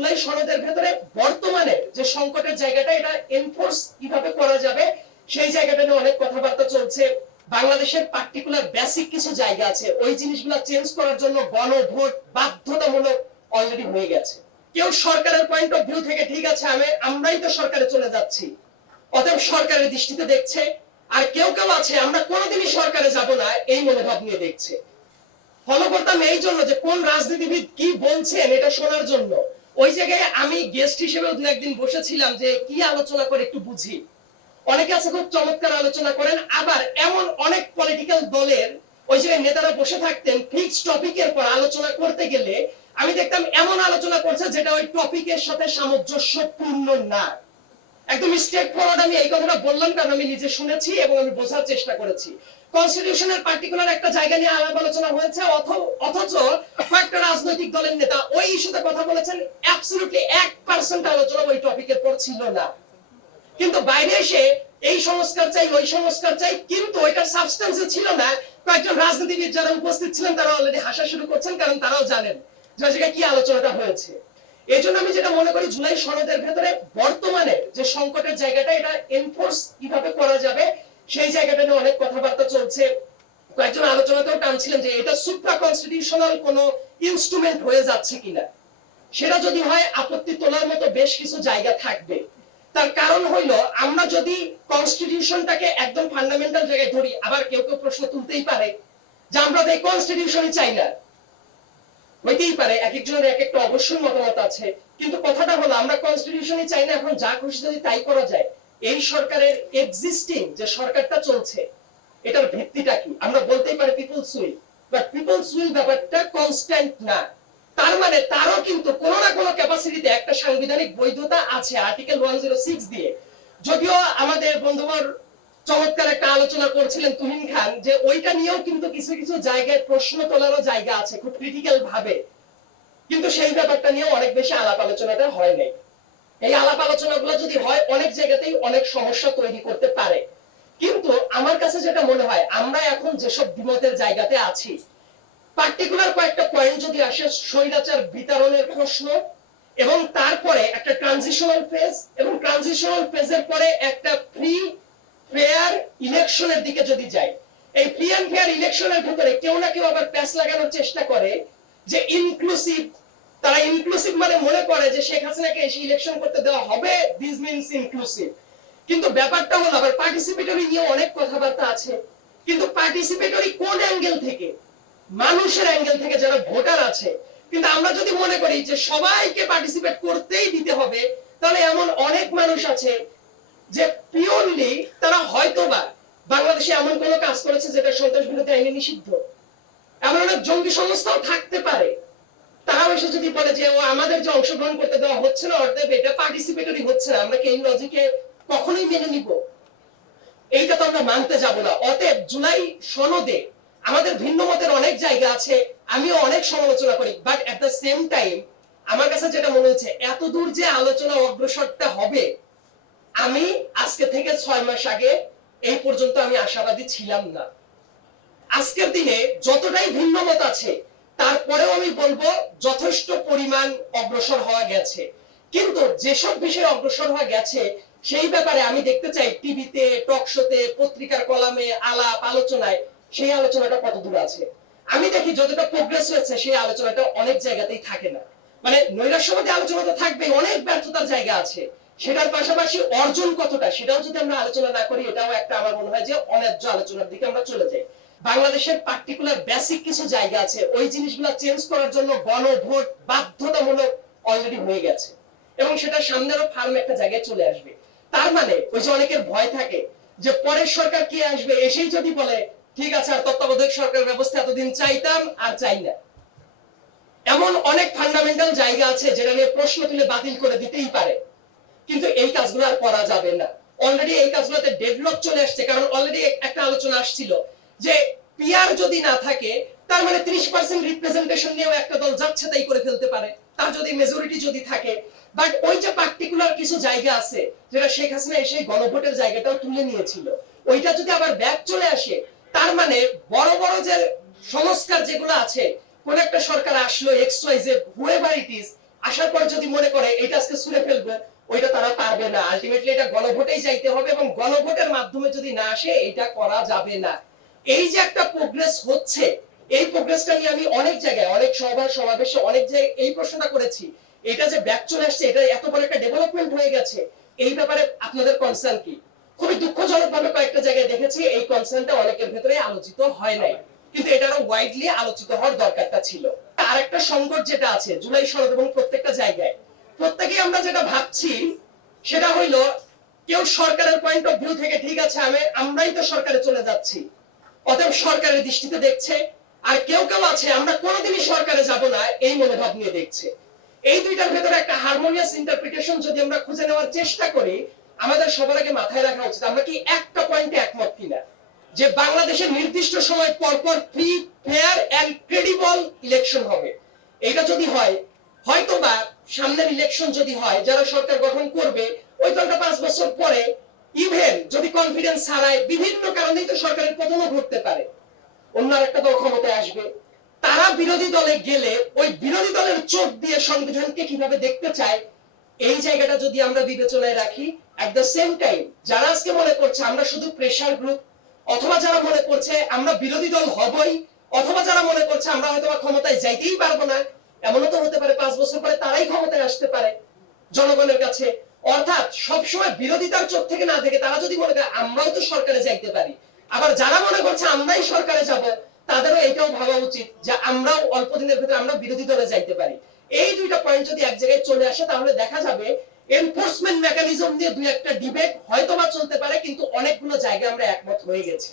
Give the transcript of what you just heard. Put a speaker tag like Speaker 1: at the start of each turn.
Speaker 1: জুলাই সনদের ভেতরে বর্তমানে যে সংকটের জায়গাটা, এটা এনফোর্স কীভাবে করা যাবে, সেই জায়গাটা নিয়ে অনেক কথাবার্তা চলছে। বাংলাদেশের পার্টিকুলার বেসিক কিছু জায়গা আছে। ওই জিনিসগুলো চেঞ্জ করার জন্য গণভোট বাধ্যতামূলক অলরেডি হয়ে গেছে। কেউ সরকারের পয়েন্ট অফ ভিউ থেকে ঠিক আছে, আমি, আমরাই তো সরকারে চলে যাচ্ছি। অতএব সরকারের দৃষ্টিতে দেখছে, আর কেউ কেউ আছে, আমরা কোনোদিনই সরকারে যাব না, এই মনোভাব নিয়ে দেখছে। ফলো করতাম এই জন্য যে কোন রাজনীতিবিদ কি বলছেন, এটা শোনার জন্য ওই জায়গায় আমি গেস্ট হিসেবে একদিন বসেছিলাম যে কি আলোচনা করে একটু বুঝি। অনেকে আছে খুব চমৎকার আলোচনা করেন, আবার এমন অনেক পলিটিক্যাল দলের ওই জায়গায় নেতারা বসে থাকতেন ফিক্স টপিকের পর আলোচনা করতে গেলে আমি দেখতাম এমন আলোচনা করছে যেটা ওই টপিকের সাথে সামঞ্জস্যপূর্ণ না। একদম স্ট্রেট ফরওয়ার্ড আমি এই কথাটা বললাম কারণ আমি নিজে শুনেছি এবং আমি বোঝার চেষ্টা করেছি। কনস্টিটিউশনের পার্টিকুলার একটা জায়গা নিয়ে আলাপ আলোচনা হয়েছে অথচ কয়েকটা রাজনৈতিক দলের নেতা ওই ইস্যুতে কথা বলেছেন অ্যাবসলিউটলি এক পার্সেন্ট আলোচনা ওই টপিকের পর ছিল না। কিন্তু বাইরে এসে এই সংস্কার চাই, ওই সংস্কার চাই, কিন্তু ওইটার সাবস্টেন্স ছিল না। কয়েকজন রাজনীতিবিদ যারা উপস্থিত ছিলেন, তারা অলরেডি হাসা শুরু করছেন, কারণ তারাও জানেন যে সেখানে কি আলোচনাটা হয়েছে। এই জন্য আমি যেটা মনে করি, জুলাই সনদের ভেতরে বর্তমানে সংকটের জায়গাটা এটা এনফোর্স কীভাবে করা যাবে, সেই জায়গাটা নিয়ে অনেক কথাবার্তা চলছে। কয়েকজন আলোচনাতেও টানছিলেন যে এটা সুপ্রা কনস্টিটিউশনাল কোন ইনস্ট্রুমেন্ট হয়ে যাচ্ছে কিনা। সেটা যদি হয়, আপত্তি তোলার মতো বেশ কিছু জায়গা থাকবে। তার কারণ হইল, আমরা যদি কনস্টিটিউশনটাকে একদম ফান্ডামেন্টাল জায়গায় ধরি, আবার কেউ কেউ প্রশ্ন তুলতেই পারে যে আমরা তো এই কনস্টিটিউশনই চাই না। হইতেই পারে এক একজনের এক একটা অবশ্যই মতামত আছে। কিন্তু কথাটা হলো, আমরা কনস্টিটিউশনই চাই না, এখন যা খুশি যদি তাই করা যায়। এই সরকারের এক্সিস্টিং যে সরকারটা চলছে, এটার ভিত্তিটা কি? আমরা বলতেই পারি people's will but people's will ব্যাপারটা কনস্ট্যান্ট না। তার মানে তারও কিন্তু কোন না কোনো ক্যাপাসিটিতে একটা সাংবিধানিক বৈধতা আছে আর্টিকেল ওয়ান জিরো সিক্স দিয়ে। যদিও আমাদের বন্ধুবর চমৎকার একটা আলোচনা করছিলেন তুহিন খান যে ওইটা নিয়েও কিন্তু কিছু কিছু জায়গায় প্রশ্ন তোলারও জায়গা আছে খুব ক্রিটিক্যাল ভাবে। কিন্তু সেই ব্যাপারটা নিয়েও অনেক বেশি আলাপ আলোচনাটা হয় নাই। এই আলাপ আলোচনাগুলো যদি হয়, অনেক জায়গাতেই অনেক সমস্যা তৈরি করতে পারে। কিন্তু আমার কাছে যেটা মনে হয়, আমরা এখন যেসব বিমতের জায়গাতে আছি পার্টিকুলার কয়েকটা পয়েন্ট যদি আসে, স্বৈরাচার বিতরণের প্রশ্ন এবং তারপরে একটা ট্রানজিশনাল ফেজ এবং ট্রানজিশনাল ফেজের পরে একটা ফ্রি ইলেকশনের দিকে যদি যাই এই অ্যান্ড ইলেকশনের ভিতরে কেউ না কেউ আবার প্যাস লাগানোর চেষ্টা করে যে ইনক্লুসিভ তারা ইনক্লুসিভ মানে মনে করে যে শেখ হাসিনাকে এসে ইলেকশন করতে দেওয়া হবে দিস মিনস ইনক্লুসিভ কিন্তু ব্যাপারটা হলো, আবার পার্টিসিপেটরি নিয়ে অনেক কথাবার্তা আছে, কিন্তু পার্টিসিপেটরি কোন অ্যাঙ্গেল থেকে? মানুষের অ্যাঙ্গেল থেকে যারা ভোটার আছে। কিন্তু আমরা যদি মনে করি যে সবাইকে পার্টিসিপেট করতেই দিতে হবে, তাহলে এমন অনেক মানুষ আছে যে পিওরলি তারা হয়তোবা বাংলাদেশে এমন কোন কাজ করেছে যেটা সন্ত্রাস বিরোধী আইনে নিষিদ্ধ। এমন অনেক জঙ্গি সংস্থাও থাকতে পারে। তারাও এসে যদি বলে যে, ও, আমাদের যে অংশগ্রহণ করতে দেওয়া হচ্ছে না অর্ধেক এটা পার্টিসিপেটরি হচ্ছে না, আমরা এই লজিকে কখনোই মেনে নিব? এইটা তো আমরা মানতে যাব না। অতএব জুলাই সনদে আমাদের ভিন্ন মতের অনেক জায়গা আছে, আমিও অনেক সমালোচনা করি but at the same time আমার কাছে যেটা মনে হচ্ছে এত দূর যে আলোচনা অগ্রসরটা হবে আমি আজকে থেকে ছয় মাস আগে এই পর্যন্ত আমি আশাবাদী ছিলাম না। আজকের দিনে যতটাই ভিন্ন মত আছে, তারপরেও আমি বলব যথেষ্ট পরিমাণ অগ্রসর হওয়া গেছে। কিন্তু যেসব বিষয়ে অগ্রসর হওয়া গেছে, সেই ব্যাপারে আমি দেখতে চাই টিভিতে টকশোতে পত্রিকার কলামে, আলাপ, আলোচনায়, সেই আলোচনাটা কত দূর আছে। আমি দেখি যতটা প্রোগ্রেস হয়েছে, সেই আলোচনাটা অনেক জায়গাতেই থাকে না। মানে নৈরাশ্যবাদী আলোচনা তো থাকবেই, অনেক ব্যর্থতার জায়গা আছে। সেটার পাশাপাশি অর্জন কতটা সেটাও যদি আমরা আলোচনা না করি, এটাও একটা আমার মনে হয় যে অন্যায্য আলোচনার দিকে আমরা চলে যাই। বাংলাদেশের পার্টিকুলার বেসিক কিছু জায়গা আছে, ওই জিনিসগুলো চেঞ্জ করার জন্য গণভোট বাধ্যতামূলক অলরেডি হয়ে গেছে। এবং সেটা সামনেরও ফার্ম একটা জায়গায় চলে আসবে। তার মানে ওই যে অনেকের ভয় থাকে যে পরের সরকার কে আসবে, এসেই যদি বলে, ঠিক আছে, আর তত্ত্বাবধায়ক সরকার ব্যবস্থা এতদিন চাইতাম, আর চাই না। এমন অনেক ফান্ডামেন্টাল জায়গা আছে যেটা নিয়ে প্রশ্ন তুলে বাতিল করে দিতেই পারে। কিন্তু এই কাজগুলো আর করা যাবে না। অলরেডি এই কাজগুলোতে ডেভেলপ চলে আসছে, কারণ অলরেডি একটা আলোচনা আসছিল যে পিআর যদি না থাকে, তার মানে ত্রিশ পার্সেন্ট রিপ্রেজেন্টেশন নিয়েও একটা দল যাচ্ছে তাই করে ফেলতে পারে। তার যদি মেজরিটি যদি থাকে বাট ওই যে পার্টিকুলার কিছু জায়গা আছে, যেটা শেখ হাসিনা এসে গণভোটের জায়গাটাও তুলে নিয়েছিল, ওইটা যদি আবার ব্যাক চলে আসে, তার মানে বড় বড় যে সংস্কার যেগুলো আছে, কোন একটা সরকার আসলো X Y Z it is আসার পর যদি মনে করে, এটা আজকে ছুঁড়ে ফেলবে ওইটা তারা পারবে না। আলটিমেটলি এটা গণভোটেই যাইতে হবে এবং গণভোটের মাধ্যমে যদি না আসে, এটা করা যাবে না। এই যে একটা প্রোগ্রেস হচ্ছে, এই প্রোগ্রেসটা নিয়ে আমি অনেক জায়গায়, অনেক সভা সমাবেশে অনেক জায়গায় এই প্রশ্নটা করেছি। এটা যে ব্যাক চলে আসছে, এটা এত বড় একটা ডেভেলপমেন্ট হয়ে গেছে, এই ব্যাপারে আপনাদের কনসার্ন কি? খুবই দুঃখজনক ভাবে কয়েকটা জায়গায় দেখেছি, এই কনসার্নটা অনেকের ভেতরে আলোচিত হয় নাই। কিন্তু এটা আরও ওয়াইডলি আলোচিত হওয়ার দরকারটা ছিল। আরেকটা সংকট যেটা আছে, জুলাই সনদ এবং প্রত্যেকটা জায়গায় প্রত্যেকেই আমরা যেটা ভাবছি, সেটা হইল, কেউ সরকারের পয়েন্ট অফ ভিউ থেকে ঠিক আছে, আমি, আমরাই তো সরকারে চলে যাচ্ছি। অতএব সরকারের দৃষ্টিতে দেখছে, আর কেউ কেউ আছে, আমরা কোনোদিনই সরকারে যাব না, এই মনোভাব নিয়ে দেখছে। এই দুইটার ভেতরে একটা হারমোনিয়াস ইন্টারপ্রিটেশন যদি আমরা খুঁজে নেওয়ার চেষ্টা করি, আমাদের সবার আগে মাথায় রাখা উচিত, আমরা কি একটা পয়েন্টে একমত কিনা? যে বাংলাদেশের নির্দিষ্ট সময় পর পর free fair and credible election হবে। এটা যদি হয় হয়তো বা সামনের ইলেকশন যদি হয়, যারা সরকার গঠন করবে, ওই দলটা পাঁচ বছর পরে ইভেন যদি কনফিডেন্স হারায়, বিভিন্ন কারণেই তো সরকারের পতনও ঘটতে পারে। অন্য একটা দল ক্ষমতায় আসবে। তারা বিরোধী দলে গেলে ওই বিরোধী দলের চোখ দিয়ে সংবিধানকে কীভাবে দেখতে চায়, এই জায়গাটা যদি আমরা বিবেচনায় রাখি এট দ্য সেম টাইম যারা আজকে মনে করছে আমরা শুধু প্রেশার গ্রুপ অথবা যারা মনে করছে আমরা বিরোধী দল হবই, অথবা যারা মনে করছে আমরা হয়তো ক্ষমতায় যাইতেই পারব না এমনও তো হতে পারে, পাঁচ বছর পরে তারাই ক্ষমতায় আসতে পারে জনগণের কাছে। অর্থাৎ সবসময় বিরোধিতার চোখ থেকে না থেকে তারা যদি মনে করে আমরাও তো সরকারে যাইতে পারি, আবার যারা মনে করছে আমরাই সরকারে যাব, তাদেরও এটাও ভাবা উচিত যে আমরাও অল্প দিনের ভিতরে আমরা বিরোধী দলে যাইতে পারি। এই দুইটা পয়েন্ট যদি এক জায়গায় চলে আসে, তাহলে দেখা যাবে এনফোর্সমেন্ট মেকানিজম নিয়ে দুই একটা ডিবেট হয়তো বা চলতে পারে, কিন্তু অনেকগুলো জায়গায় আমরা একমত হয়ে গেছি।